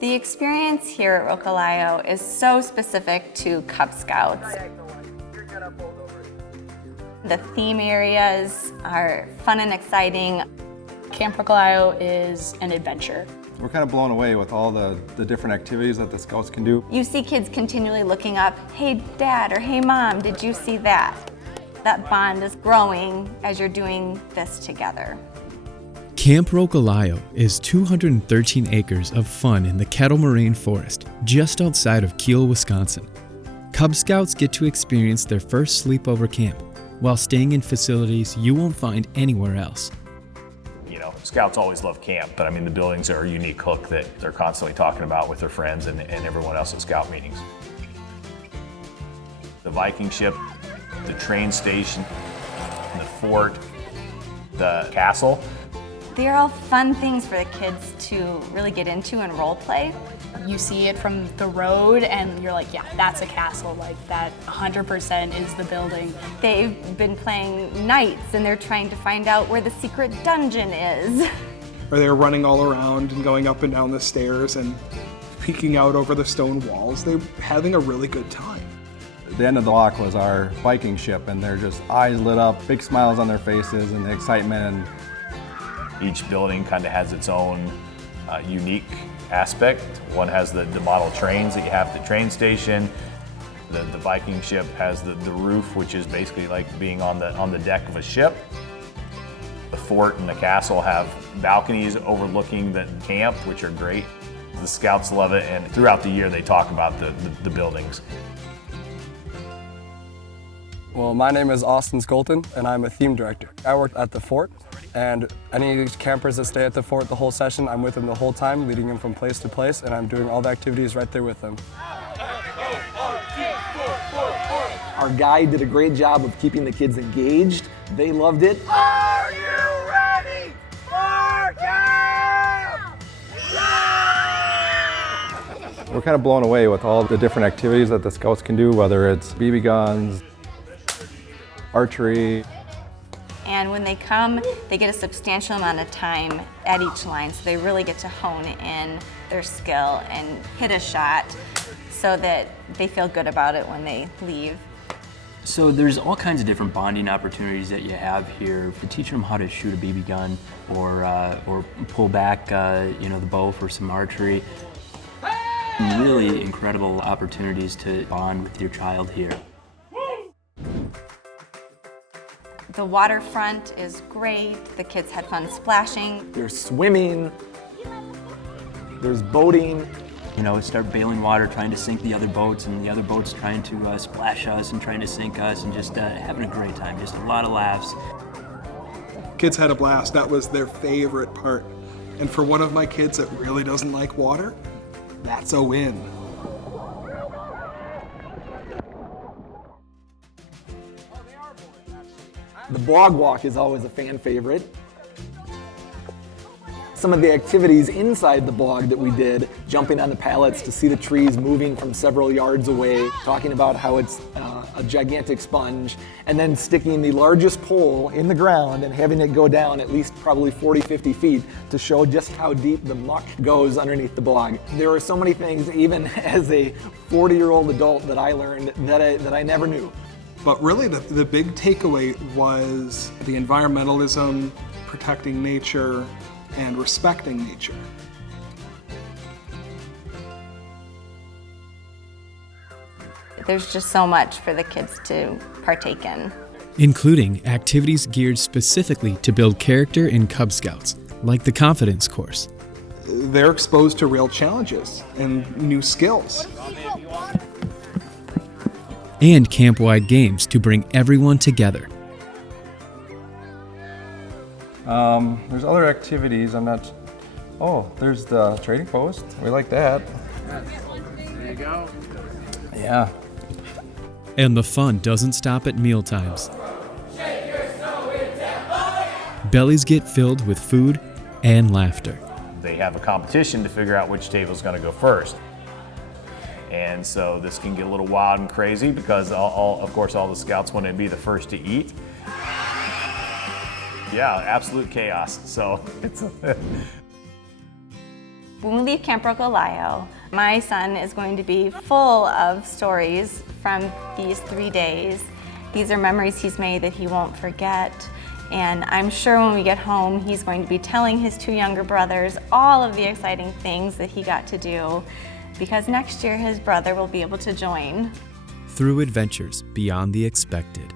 The experience here at Rokilio is so specific to Cub Scouts. The theme areas are fun and exciting. Camp Rokilio is an adventure. We're kind of blown away with all the different activities that the Scouts can do. You see kids continually looking up, hey Dad or hey Mom, did you see that? That bond is growing as you're doing this together. Camp Rokilio is 213 acres of fun in the Kettle Moraine forest, just outside of Kiel, Wisconsin. Cub Scouts get to experience their first sleepover camp while staying in facilities you won't find anywhere else. You know, Scouts always love camp, but I mean the buildings are a unique hook that they're constantly talking about with their friends and everyone else at Scout meetings. The Viking ship, the train station, the fort, the castle. They're all fun things for the kids to really get into and role play. You see it from the road and you're like, yeah, that's a castle. Like that 100% is the building. They've been playing knights and they're trying to find out where the secret dungeon is. Or they're running all around and going up and down the stairs and peeking out over the stone walls. They're having a really good time. The end of the walk was our Viking ship, and they're just eyes lit up, big smiles on their faces, and the excitement. Each building kind of has its own unique aspect. One has the model trains that you have at the train station. The Viking ship has the roof, which is basically like being on the deck of a ship. The fort and the castle have balconies overlooking the camp, which are great. The Scouts love it, and throughout the year they talk about the buildings. Well, my name is Austin Skolton, and I'm a theme director. I work at the fort, and any campers that stay at the fort the whole session, I'm with them the whole time, leading them from place to place, and I'm doing all the activities right there with them. Our guide did a great job of keeping the kids engaged. They loved it. Are you ready for camp? Yeah! We're kind of blown away with all the different activities that the Scouts can do, whether it's BB guns, archery. And when they come, they get a substantial amount of time at each line, so they really get to hone in their skill and hit a shot so that they feel good about it when they leave. So there's all kinds of different bonding opportunities that you have here to teach them how to shoot a BB gun or pull back the bow for some archery. Really incredible opportunities to bond with your child here. The waterfront is great. The kids had fun splashing. There's swimming. There's boating. You know, start bailing water, trying to sink the other boats, and the other boats trying to splash us and trying to sink us, and just having a great time. Just a lot of laughs. Kids had a blast. That was their favorite part. And for one of my kids that really doesn't like water, that's a win. The bog walk is always a fan favorite. Some of the activities inside the bog that we did, jumping on the pallets to see the trees moving from several yards away, talking about how it's a gigantic sponge, and then sticking the largest pole in the ground and having it go down at least probably 40, 50 feet to show just how deep the muck goes underneath the bog. There are so many things, even as a 40-year-old adult, that I learned that I never knew. But really the big takeaway was the environmentalism, protecting nature, and respecting nature. There's just so much for the kids to partake in. Including activities geared specifically to build character in Cub Scouts, like the confidence course. They're exposed to real challenges and new skills. And camp-wide games to bring everyone together. There's other activities. Oh, there's the trading post. We like that. There you go. Yeah. And the fun doesn't stop at mealtimes. Bellies get filled with food and laughter. They have a competition to figure out which table is going to go first. And so this can get a little wild and crazy because of course all the Scouts want to be the first to eat. Yeah, absolute chaos. So it's When we leave Camp Rokilio, my son is going to be full of stories from these 3 days. These are memories he's made that he won't forget. And I'm sure when we get home, he's going to be telling his 2 younger brothers all of the exciting things that he got to do, because next year his brother will be able to join. Through adventures beyond the expected,